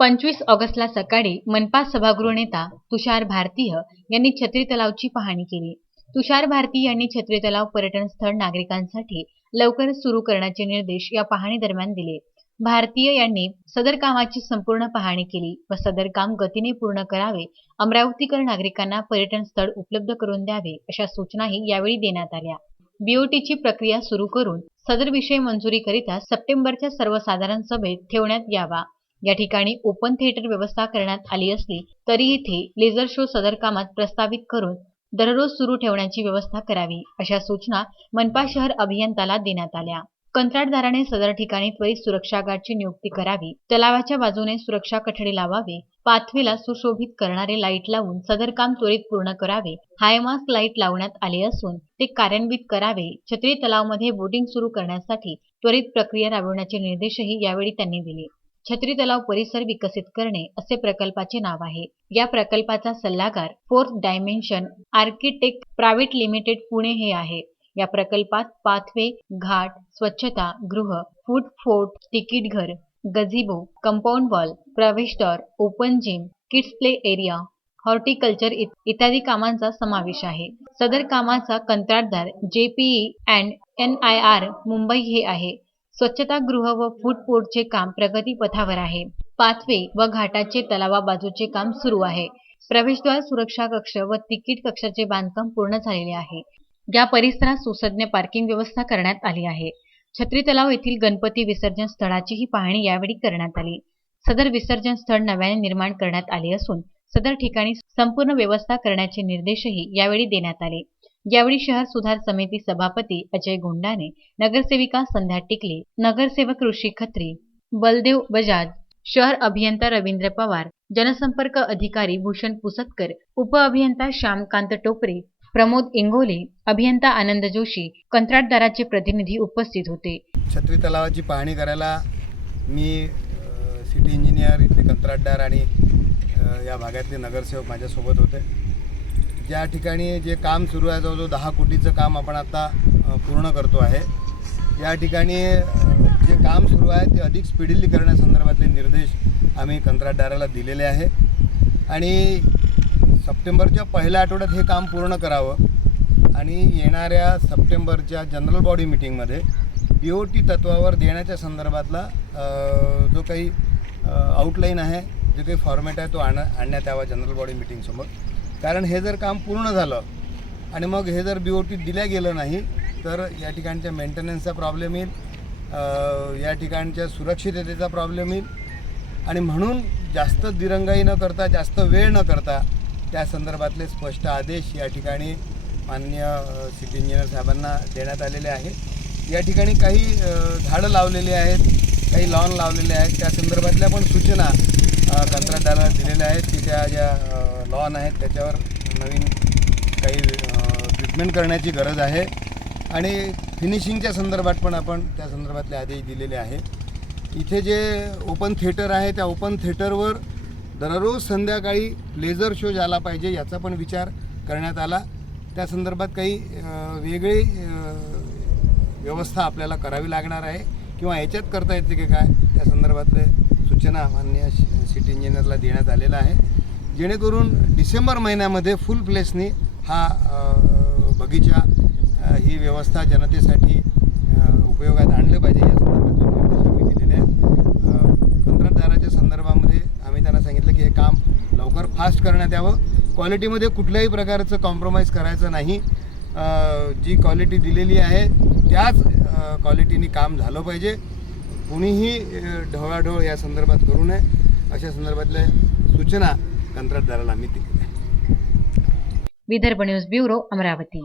पंचवीस ऑगस्टला सकाळी मनपा सभागृह नेता तुषार भारतीय यांनी छत्री तलावची पाहणी केली. तुषार भारती यांनी छत्री तलाव पर्यटन स्थळ नागरिकांसाठी लवकरच सुरू करण्याचे निर्देश या पाहणी दरम्यान दिले. भारतीय यांनी सदर कामाची संपूर्ण पाहणी केली व सदर काम गतीने पूर्ण करावे अमरावतीकर नागरिकांना पर्यटन स्थळ उपलब्ध करून द्यावे अशा सूचनाही यावेळी देण्यात आल्या. बीओटीची प्रक्रिया सुरू करून सदर विषय मंजुरीकरिता सप्टेंबरच्या सर्वसाधारण सभेत ठेवण्यात यावा. या ठिकाणी ओपन थिएटर व्यवस्था करण्यात आली असली तरी इथे लेझर शो सदर कामात प्रस्तावित करून दररोज सुरू ठेवण्याची व्यवस्था करावी अशा सूचना मनपा शहर अभियंताला देण्यात आल्या. कंत्राटदाराने सदर ठिकाणी त्वरित सुरक्षा गार्डची नियुक्ती करावी तलावाच्या बाजूने सुरक्षा कठडे लावावे पाथवेला सुशोभित करणारे लाइट लावून सदर काम त्वरित पूर्ण करावे हायमास्क लाइट लावण्यात आले असून ते कार्यान्वित करावे छत्री तलावमध्ये बोटिंग सुरू करण्यासाठी त्वरित प्रक्रिया राबवण्याचे निर्देशही यावेळी त्यांनी दिले. छत्री तलाव परिसर विकसित करणे असे प्रकल्पाचे नाव आहे. या प्रकल्पाचा सल्लागार fourth dimension architect private limited Pune हे आहे. या प्रकल्पात पाथवे घाट स्वच्छता गृह फूड फोर्ट तिकीट घर गझिबो कंपाऊंड वॉल प्रवेशद्वार open gym kids play area horticulture इत्यादी कामांचा समावेश आहे. सदर कामाचा कंत्राटदार JPE and N I R Mumbai हे आहे. स्वच्छतागृह व फूड कोर्टचे काम प्रगतीपथावर आहे. पाथवे व घाटाचे तलावा बाजूचे काम सुरू आहे. प्रवेशद्वार सुरक्षा कक्ष व तिकीट कक्षाचे बांधकाम पूर्ण झालेले आहे. या परिसरात सुसज्ञ पार्किंग व्यवस्था करण्यात आली आहे. छत्री तलाव येथील गणपती विसर्जन स्थळाचीही पाहणी यावेळी करण्यात आली. सदर विसर्जन स्थळ नव्याने निर्माण करण्यात आले असून सदर ठिकाणी संपूर्ण व्यवस्था करण्याचे निर्देशही यावेळी देण्यात आले. यावेळी शहर सुधार समिती सभापती अजय गोंडाने नगरसेविका संध्या टिकले नगरसेवक ऋषी खत्री बलदेव बजाज शहर अभियंता रवींद्र पवार जनसंपर्क अधिकारी भूषण पुसतकर उपअभियंता श्यामकांत टोपरे प्रमोद इंगोले अभियंता आनंद जोशी कंत्राटदाराचे प्रतिनिधी उपस्थित होते. छत्री तलावाची पाहणी करायला मी सिटी इंजिनियर इथले कंत्राटदार आणि या भागातले नगरसेवक माझ्यासोबत होते. ज्या ठिकाणी जे काम सुरू आहे जवळजवळ दहा कोटीचं काम आपण आता पूर्ण करतो आहे या ठिकाणी जे काम सुरू आहे ते अधिक स्पीडली करण्यासंदर्भातले निर्देश आम्ही कंत्राटदाराला दिलेले आहे आणि सप्टेंबरच्या पहिल्या आठवड्यात हे काम पूर्ण करावं आणि येणाऱ्या सप्टेंबरच्या जनरल बॉडी मिटिंगमध्ये डी ओ टी तत्वावर देण्याच्या संदर्भातला जो काही आउटलाईन आहे जे काही फॉर्मॅट आहे तो आण आणण्यात यावा जनरल बॉडी मिटिंगसमोर. कारण हे जर काम पूर्ण झालं आणि मग हे जर बी ओ टी दिल्या गेलं नाही तर या ठिकाणच्या मेंटेनन्सचा प्रॉब्लेम येईल या ठिकाणच्या सुरक्षिततेचा प्रॉब्लेम येईल. आणि म्हणून जास्त दिरंगाई न करता जास्त वेळ न करता त्या संदर्भातले स्पष्ट आदेश या ठिकाणी माननीय सिटी इंजिनियर साहेबांना देण्यात आलेले आहे या ठिकाणी काही झाडं लावलेली आहेत काही लॉन लावलेले आहेत. त्या संदर्भातल्या पण सूचना कंत्राटदाराला दिलेल्या आहेत की त्या ज्या लॉन आहेत त्याच्यावर नवीन काही ट्रीटमेंट करण्याची गरज आहे. आणि फिनिशिंगच्या संदर्भात पण आपण त्या संदर्भातले आदेश दिलेले आहे इथे जे ओपन थिएटर आहे त्या ओपन थिएटरवर दररोज संध्याकाळी लेझर शो झाला पाहिजे याचा पण विचार करण्यात आला. त्या संदर्भात काही वेगळी व्यवस्था आपल्याला करावी लागणार आहे. किंवा याच्यात करता येते की काय त्या संदर्भातले सूचना मान्य सिटी इंजिनियरला देण्यात आलेला आहे. जेणेकरून डिसेंबर महिन्यामध्ये फुल प्लेसनी हा बगीचा ही व्यवस्था जनतेसाठी उपयोगात आणलं पाहिजे या संदर्भातले निर्देश आम्ही दिलेले आहेत. कंत्राटदाराच्या संदर्भामध्ये आम्ही त्यांना सांगितलं की हे काम लवकर फास्ट करण्यात यावं. क्वालिटीमध्ये कुठल्याही प्रकारचं कॉम्प्रोमाइज करायचं नाही. जी क्वालिटी दिलेली आहे त्याच क्वालिटीने काम झालं पाहिजे. कुणीही ढवळाढवळ या संदर्भात करू नये. अशा संदर्भातल्या सूचना कंत्राटदाराला आम्ही दिलेल्या विदर्भ न्यूज ब्युरो अमरावती.